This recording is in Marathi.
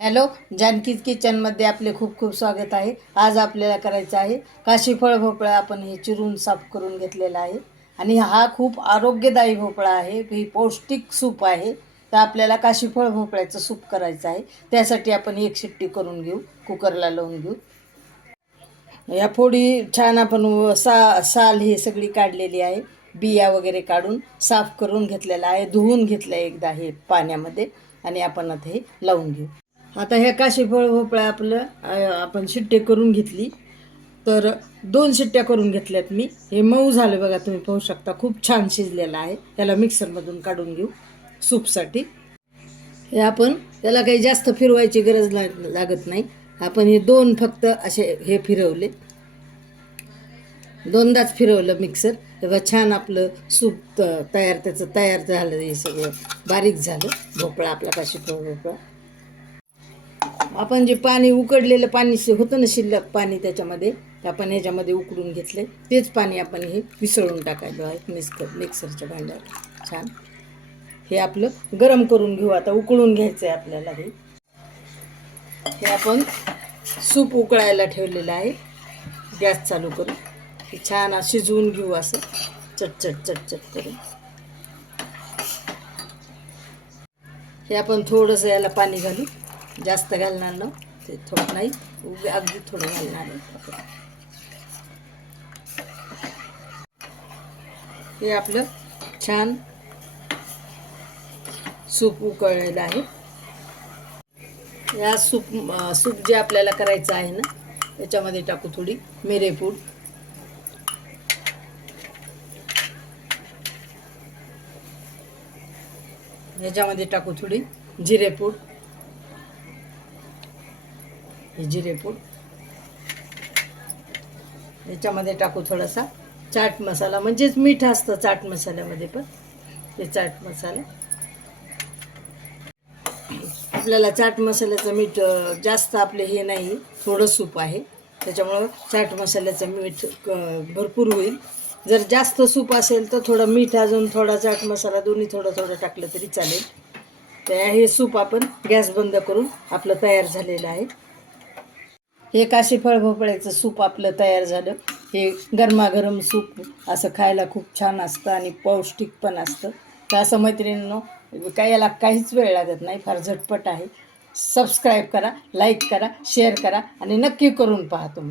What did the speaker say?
हॅलो जानकीज किचनमध्ये आपले खूप खूप स्वागत आहे. आज आपल्याला करायचं आहे काशी फळ भोपळा आपण हे चिरून साफ करून घेतलेला आहे. आणि हा खूप आरोग्यदायी भोपळा आहे ही पौष्टिक सूप आहे. तर आपल्याला काशी फळ भोपळ्याचं सूप करायचं आहे. त्यासाठी आपण एक शिट्टी करून घेऊ कुकरला लावून घेऊ. या फोडी छान आपण सा साल ही सगळी काढलेली आहे. बिया वगैरे काढून साफ करून घेतलेला आहे धुवून घेतलं आहे एकदा हे पाण्यामध्ये. आणि आपण आता हे लावून घेऊ. आता हे काशीफळ भोपळा आपलं आपण शिट्टे करून घेतली. तर दोन शिट्ट्या करून घेतल्यात मी. हे मऊ झालं बघा तुम्ही पाहू शकता. खूप छान शिजलेलं आहे. त्याला मिक्सरमधून काढून घेऊ सूपसाठी. हे आपण त्याला काही जास्त फिरवायची गरज लाग लागत नाही. आपण हे दोन फक्त असे हे फिरवले. दोनदाच फिरवलं मिक्सर तेव्हा छान आपलं सूप त- तयार त्याचं तयार झालं हे सगळं बारीक झालं. भोपळा आपला काशी भोपळा. आपण जे पाणी उकडलेलं पाणी होतं ना शिल्लक पाणी त्याच्यामध्ये आपण ह्याच्यामध्ये उकडून घेतले तेच पाणी आपण हे मिसळून टाकायचं आहे मिक्सर मिक्सरच्या भांड्यात छान. हे आपलं गरम करून घेऊ. आता उकळून घ्यायचं आहे आपल्याला हे. हे आपण सूप उकळायला ठेवलेलं आहे. गॅस चालू करून हे छान शिजवून घेऊ असं. चटचट चटचट करून. हे आपण थोडंसं याला पाणी घालू. जास्त घालणार ना? ते थोडं नाही अगदी थोडं घालणार हे आपलं छान सूप उकळलेलं आहे. या सूप सूप जे आपल्याला करायचं आहे ना त्याच्यामध्ये टाकू थोडी मिरेपूड याच्यामध्ये टाकू थोडी जिरेपूड हे जिरेपूड याच्यामध्ये टाकू थोडासा चाट मसाला म्हणजेच मीठ असतं चाट मसाल्यामध्ये पण ते चाट मसाला. आपल्याला चाट मसाल्याचं मीठ जास्त आपले हे नाही थोडं सूप आहे. त्याच्यामुळं चाट मसाल्याचं मीठ क- भरपूर होईल. जर जास्त सूप असेल तर थोडं मीठ अजून थोडा चाट मसाला दोन्ही थोडं थोडं टाकलं तरी चालेल. तर हे सूप आपण गॅस बंद करून आपलं तयार झालेलं आहे. हे काशीफळ भोपळ्याचं सूप आपलं तयार झालं. हे गरमागरम सूप असं खायला खूप छान असतं आणि पौष्टिक पण असतं. तर असं मैत्रिणींनो काय याला काहीच वेळ लागत नाही फार झटपट आहे. सबस्क्राईब करा लाईक करा शेअर करा आणि नक्की करून पहा तुम्ही.